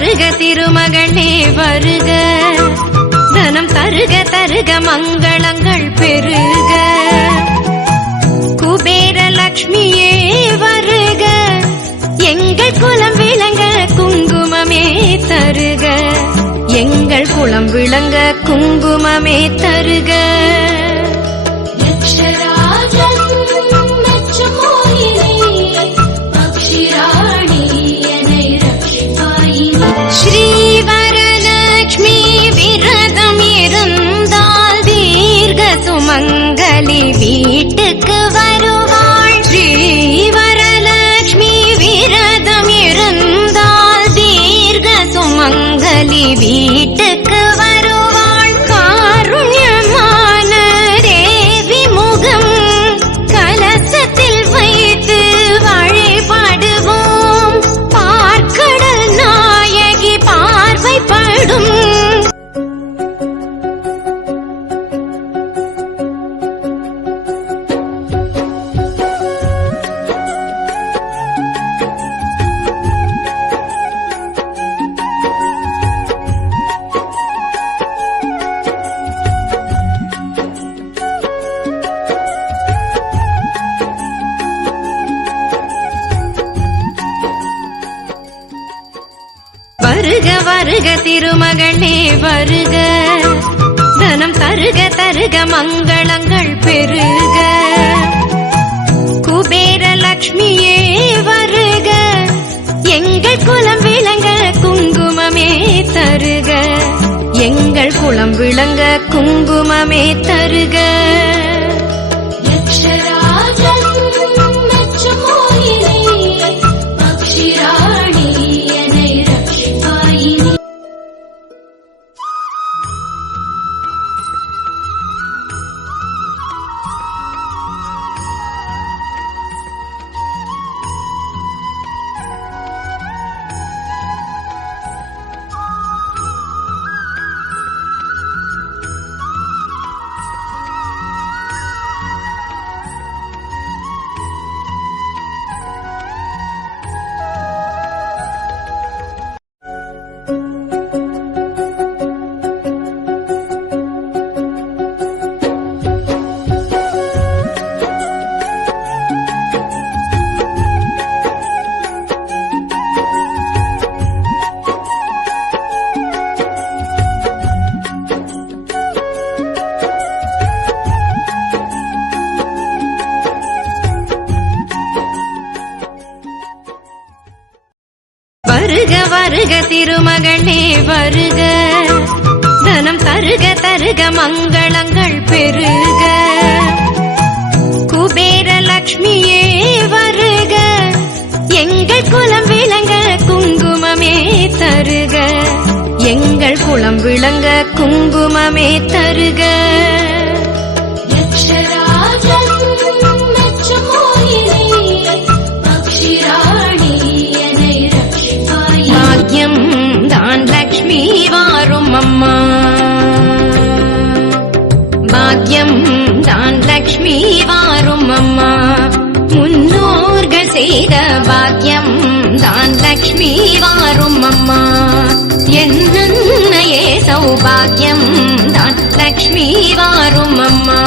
வருக திருமகனே வருக, தனம் தருக தருக மங்களங்கள் பெருக. குபேர லக்ஷ்மியே வருக, எங்கள் குலம் விளங்க குங்குமமே தருக, எங்கள் குலம் விளங்க குங்குமமே தருக. ஸ்ரீவரலக்ஷ்மி விரதம் இருந்தால் தீர்க்க சுமங்கலி வீட்டுக்கு வருவாள். ஸ்ரீவரலக்ஷ்மி விரதம் இருந்தால் தீர்க்க சுமங்கலி வீட்டுக்கு வருவாள். காருண்யமான தேவி முகம் கலசத்தில் வைத்து வழிபடுவோம், பார்க்கடல் நாயகி பார்வைப்படும். வருக வருக திருமகனே வருக, தனம் தருக தருக மங்களங்கள் பெருக. குபேர லக்ஷ்மியே வருக, எங்கள் குலம் விளங்க குங்குமமே தருக, எங்கள் குலம் விளங்க குங்குமமே தருக. வருக வருக திருமகனே வருக, தனம் தருக தருக மங்களங்கள் பெருக. குபேர லக்ஷ்மியே வருக, எங்கள் குலம் விளங்க குங்குமமே தருக, எங்கள் குலம் விளங்க குங்குமமே தருக. பாக்யம் தான் லக்ஷ்மி வாரும் அம்மா, பாக்யம் தான் லக்ஷ்மி வாரும் அம்மா, முன்னோர்கள் செய்த பாக்யம் தான் லக்ஷ்மி வாரும் அம்மா, என்னையே சௌபாகியம் தான் லக்ஷ்மி வாரும் அம்மா.